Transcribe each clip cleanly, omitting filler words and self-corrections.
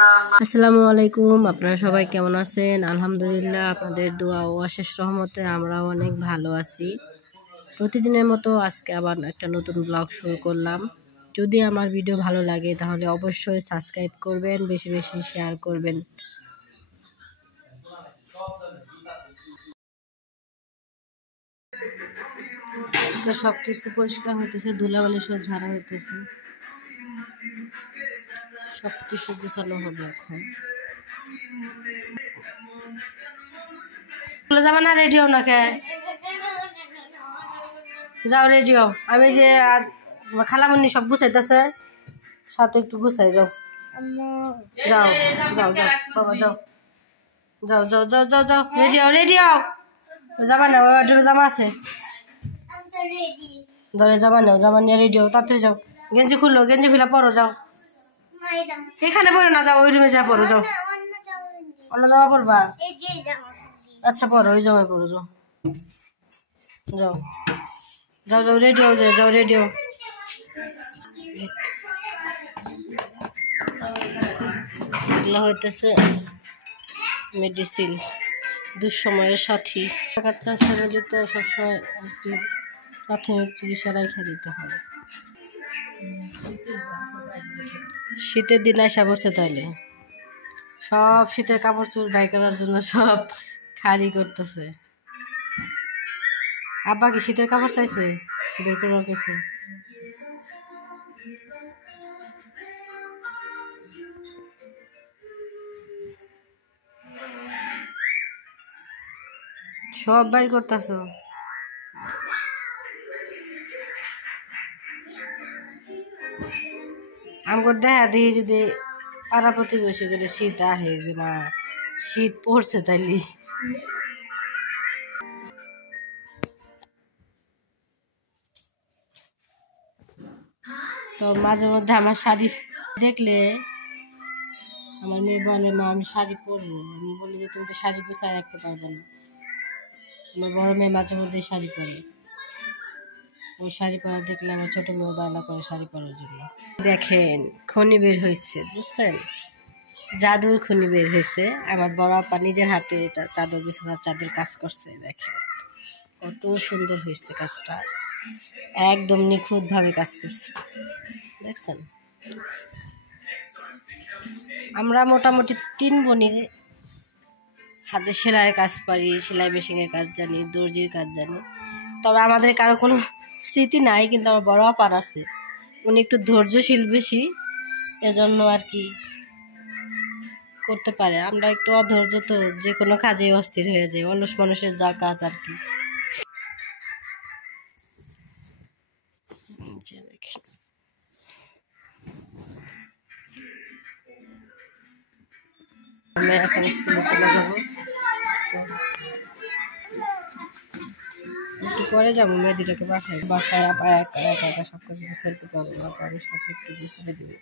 আসসালামু আলাইকুম, আপনারা সবাই কেমন আছেন? আলহামদুলিল্লাহ, আপনাদের দোয়া ও অশেষ রহমতে আমরাও অনেক ভালো আছি। প্রতিদিনের মতো আজকে আবার একটা নতুন ব্লগ শুরু করলাম। যদি আমার ভিডিও ভালো লাগে তাহলে অবশ্যই সাবস্ক্রাইব করবেন, বেশি বেশি শেয়ার করবেন। সব কিছু পরিষ্কার হইতেছে, ধুলাবালি সব ঝাড়া হইতেছে, সব কিছু গোছানো হবে এখন। যাবে না? রেডিও নাকে যাও, রেডিও। আমি যে খালামুন্নি সব গুছাইতেছে, সাথে একটু গুছাই যাও। যাও যাও যাও বাবা, যাও যাও যাও যাও যাও যাও। রেডিও রেডিও যাবা না? ওয়ার্ডরোবে জামা আছে, ধরে জামা নেও, জামা নিয়ে রেডিও তাড়াতাড়ি যাও। গেঞ্জি খুললো, গেঞ্জি খুলে পরো, যাও। এখানে পরে না, যাও ওই রুমে যা পরো, যাও। অন্য জামা পরবা? আচ্ছা পরো, ওই জামাই পরো, যাও যাও যাও যাও। রেডিও যাও, রেডিও। এগুলো হইতেছে মেডিসিন, দুঃসময়ের সাথী। বাচ্চা ফ্যামিলিতে সবসময় একটি প্রাথমিক চিকিৎসা রাখা দিতে হয়। শীতের দিন আসা বসে, তাইলে সব শীতের কাপড় চোপড় বাই করার জন্য সব খালি করতেছে। আব্বা কি শীতের কাপড় চাইছে বের করবার কাছে? সব বাইর করতেছ। আমার দেখা দেখি যদি পাড়া প্রতিবেশী করে শীত আহে, যে না শীত পড়ছে, তাইলে তো মাঝে মধ্যে আমার শাড়ি দেখলে আমার মেয়ে বলে, মা আমি শাড়ি পরবো। আমি বলি যে তুমি তো শাড়ি গুছায় রাখতে পারবে না। আমার বড় মেয়ে মাঝে মধ্যেই শাড়ি পরে, ওই শাড়ি পরা দেখলে আমার ছোট মেয়ে বায়না করে শাড়ি পরার জন্য। দেখেন খনি বের হয়েছে, বুঝছেন? জাদুর খনি বের হয়েছে। আমার বড় আপা নিজের হাতে এটা চাদর বিছানার চাদর কাজ করছে। দেখেন কত সুন্দর হয়েছে কাজটা, একদম নিখুঁত ভাবে কাজ করছে, দেখছেন? আমরা মোটামুটি 3 বোনের হাতে সেলাইয়ের কাজ পারি, সেলাই মেশিনের কাজ জানি, দর্জির কাজ জানি। তবে আমাদের কারো কোনো স্মৃতি নাই, কিন্তু আমার বড় আপার আছে। উনি একটু ধৈর্যশীল বেশি, এজন্য আর কি করতে পারে। আমরা একটু অধৈর্য, তো যে কোনো কাজে অস্থির হয়ে যায়। অলস মানুষের যা কাজ আর কি। আমি এখন স্কুলে চলে যাবো, তো একটু পরে যাবো। মেয়ে দুটোকে পাঠাই বাসায়। আবার একা একা সব কাজ গুছাইতে পারবো না, তো আমি সাথে একটু গুছিয়ে দিবি।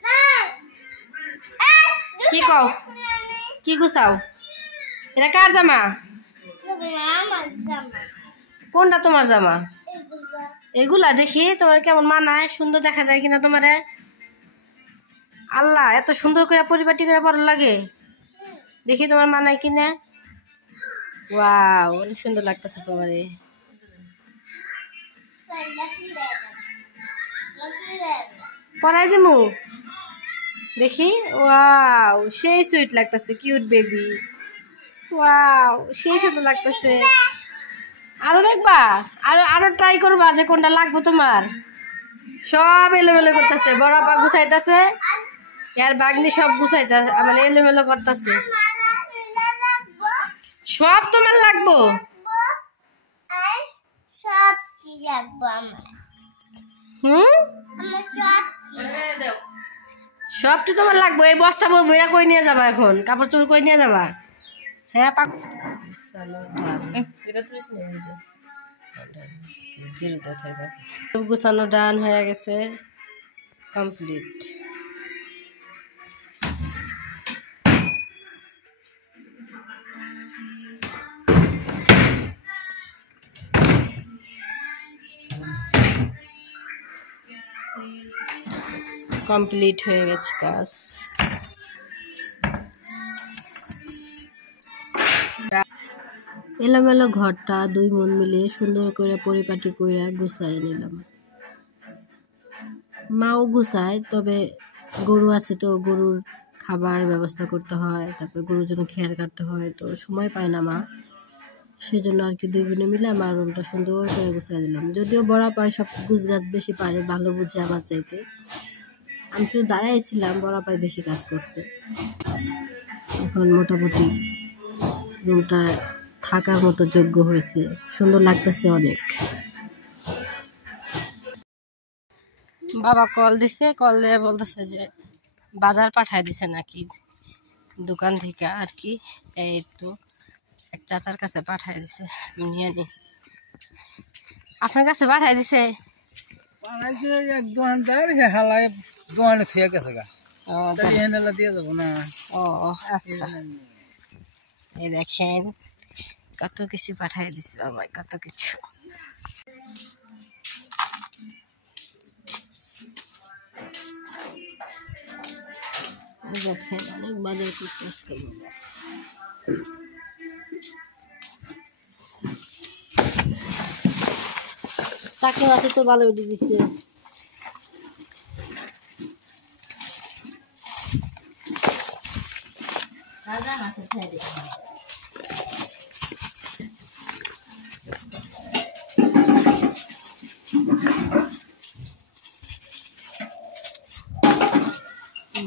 কি কও? কি গুছাও? এটা কার জামা? কোনটা তোমার জামা? এগুলা দেখি তোমার কেমন মানায়, সুন্দর দেখা যায় কিনা তোমারে। আল্লাহ, এত সুন্দর করে পরিপাটি করে পড়ার লাগে, দেখি তোমার মানায় কিনা। ওয়াও, অনেক সুন্দর লাগতেছে তোমারে। পরাই দিমু, দেখি। ওয়াও, সেই সুইট লাগতেছে, কিউট বেবি। ওয়াও, সেই সুন্দর লাগতেছে। আরো দেখবা, আরো আরো ট্রাই করবা যে কোনটা লাগবে তোমার। সব এলোমেলো করতেছে, বড় আপা গুছাইতেছে, ইয়ার বাগনি সব গুছাইতেছে, মানে এলোমেলো করতেছে। সব তোমার লাগবো? সবটি তোমার লাগবে। এই বস্তা বইরা কই নিয়ে যাবা এখন? কাপড় চোপড় কই নিয়ে যাবা? হ্যাঁ গুছানো ডান হয়ে গেছে, কমপ্লিট। কমপ্লিট হয়ে গেছে কাজ। এলোমেলো ঘরটা 2 মন মিলে সুন্দর করে পরিপাটি কইরা গুছাই নিলাম। মাও গুছায়, তবে গরু আছে তো গরুর খাবার ব্যবস্থা করতে হয়, তারপর গরুর জন্য খেয়াল কাটতে হয়, তো সময় পায় না মা। সেজন্য আর কি 2 বোনে মিলে আমার রুমটা সুন্দর করে গুছাই দিলাম। যদিও বড় পায় সব গুছগাছ বেশি পারে, ভালো বুঝে আমার চাইতে। আমি শুধু দাঁড়াইছিলাম, বড় পায় বেশি কাজ করছে। এখন মোটামুটি রুমটা থাকার মতো যোগ্য হয়েছে, সুন্দর লাগতেছে অনেক। বাবা কল দিছে, কল দিয়ে বলতেছে যে বাজার পাঠায় দিছে নাকি দোকান থেকে আর কি। এই তো এক চাচার কাছে পাঠায় দিছে, নিয়ে নি। আপনার কাছে পাঠায় দিছে? এক দোকানদার হালায় দোকানে থেকে গেছে গা, দিয়ে যাবো না। ও আচ্ছা, এই দেখেন কত কিছু পাঠায় দিছে বাবা, কত কিছু। দেখেন অনেক বাজার করতে আসতে। চাকরি মাছে তো ভালো উঠে দিচ্ছে।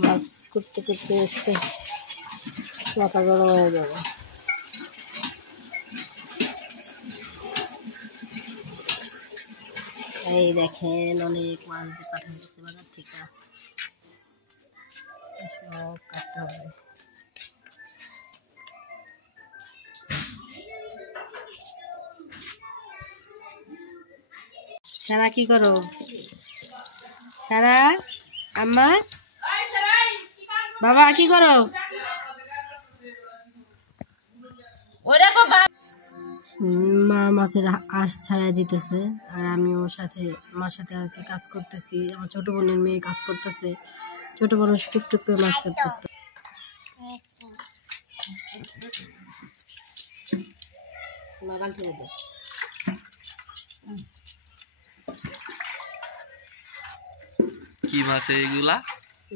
মাছ করতে করতে এসছে মাথা গরম হয়ে যাবে। এই দেখেন অনেক মাছ দিয়ে পাঠানো যাচ্ছে বাজার থেকে, সব কাটতে হবে। সারা কি করো? সারা আম্মা বাবা কি করো? মা মাছের আঁশ ছাড়াই দিতেছে, আর আমি ওর সাথে মার সাথে আর কি কাজ করতেছি। আমার ছোট বোনের মেয়ে কাজ করতেছে, ছোট বোন টুকটুক করে মাছ কাটতেছে। কি মাছ এইগুলা?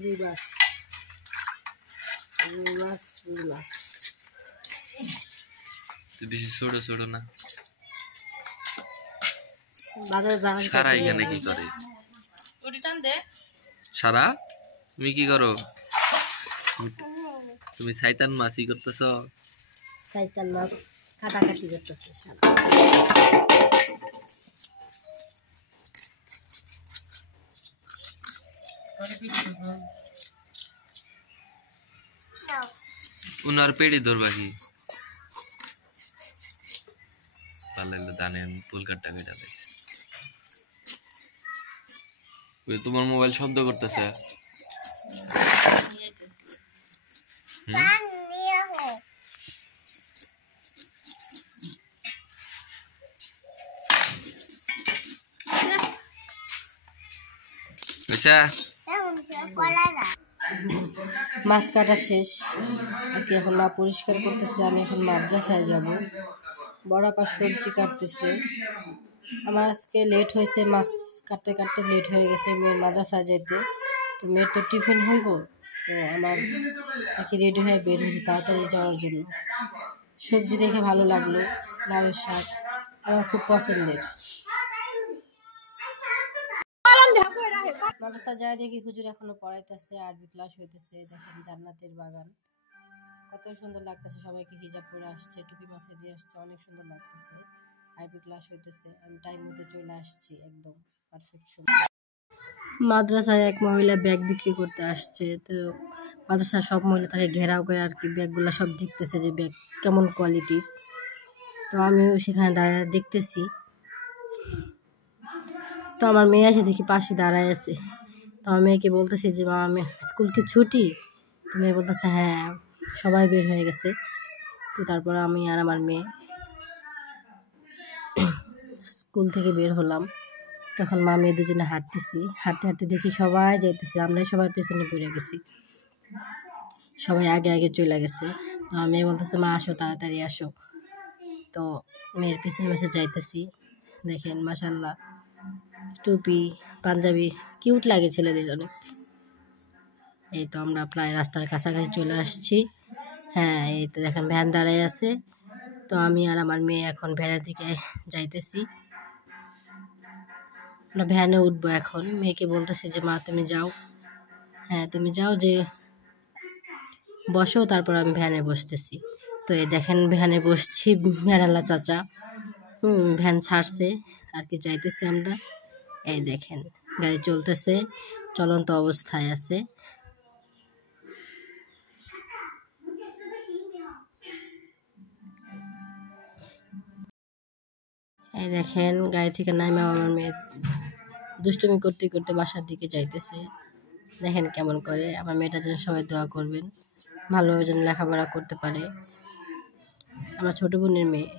রুই মাছ, রুই মাছ, রুই মাছ। বেশি ছোট ছোট না। সারা এখানে কি করে? সারা তুমি কি করো? তুমি শয়তান মাছই করতেছ? শয়তান মাছ কাটাকাটি করতেছে সারা। উনার পেড়ি ধরবা কি? পালাইলে দানে ফুল কাটটা কেটে দেয়। তোমার মোবাইল শব্দ করতেছে। মাছ কাটা শেষ আর কি, এখন মা পরিষ্কার করতেছে। আমি এখন মাদ্রাসায় যাব, বড় আপা সবজি কাটতেছে। আমার আজকে লেট হয়েছে, মাছ কাটতে কাটতে লেট হয়ে গেছে মেয়ের মাদ্রাসায় যেতে। তো মেয়ের তো টিফিন হইব, তো আমার আর কি রেডি হয়ে বের হয়েছে তাড়াতাড়ি যাওয়ার জন্য। সবজি দেখে ভালো লাগলো, লাউয়ের শাক আমার খুব পছন্দের। মাদ্রাসা যায় দেখি হুজুর এখনো পড়াইতেছে, আরবি ক্লাস হইতেছে। দেখেন জান্নাতের বাগান, কত সুন্দর লাগতেছে। সবাইকে হিজাব পরে আসছে, টুপি মাথায় দিয়ে আসছে, অনেক সুন্দর লাগতেছে। আরবি ক্লাস হইতেছে, আমি টাইম মতো চলে আসছি, একদম পারফেক্ট সময়। মাদ্রাসায় এক মহিলা ব্যাগ বিক্রি করতে আসছে, তো মাদ্রাসার সব মহিলা তাকে ঘেরাও করে আর কি ব্যাগগুলো সব দেখতেছে যে ব্যাগ কেমন কোয়ালিটির। তো আমিও সেখানে দাঁড়ায় দেখতেছি। তো আমার মেয়ে এসে দেখি পাশে দাঁড়ায় আছে। তো আমার মেয়েকে বলতেছি যে মা আমি স্কুল কি ছুটি? তো মেয়ে বলতেছে হ্যাঁ সবাই বের হয়ে গেছে। তো তারপর আমি আর আমার মেয়ে স্কুল থেকে বের হলাম। তখন মা মেয়ে দুজনে হাঁটতেছি, হাঁটতে হাঁটতে দেখি সবাই যাইতেছি, আমরাই সবার পেছনে পড়ে গেছি, সবাই আগে আগে চলে গেছে। তো মেয়ে বলতেছে মা আসো তাড়াতাড়ি আসো। তো মেয়ের পিছনে বসে যাইতেছি। দেখেন মাশাল্লাহ, টুপি পাঞ্জাবি কিউট লাগে ছেলেদের অনেক। এই তো আমরা প্রায় রাস্তার কাছাকাছি চলে আসছি। হ্যাঁ, এই তো দেখেন ভ্যান দাঁড়ায় আছে। তো আমি আর আমার মেয়ে এখন ভ্যানের দিকে যাইতেছি। আমরা ভ্যানে উঠবো এখন। মেয়েকে বলতেছি যে মা তুমি যাও, হ্যাঁ তুমি যাও, যে বসো, তারপর আমি ভ্যানে বসতেছি। তো এই দেখেন ভ্যানে বসছি, ভ্যানালা চাচা ভ্যান ছাড়ছে আর কি, যাইতেছি আমরা। এই দেখেন গাড়ি চলতেছে, চলন্ত অবস্থায় আছে। এই দেখেন গাড়ি থেকে নামে আমার মেয়ে দুষ্টুমি করতে করতে বাসার দিকে যাইতেছে। দেখেন কেমন করে। আমার মেয়েটার জন্য সবাই দোয়া করবেন, ভালোভাবে যেন লেখাপড়া করতে পারে। আমার ছোট বোনের মেয়ে।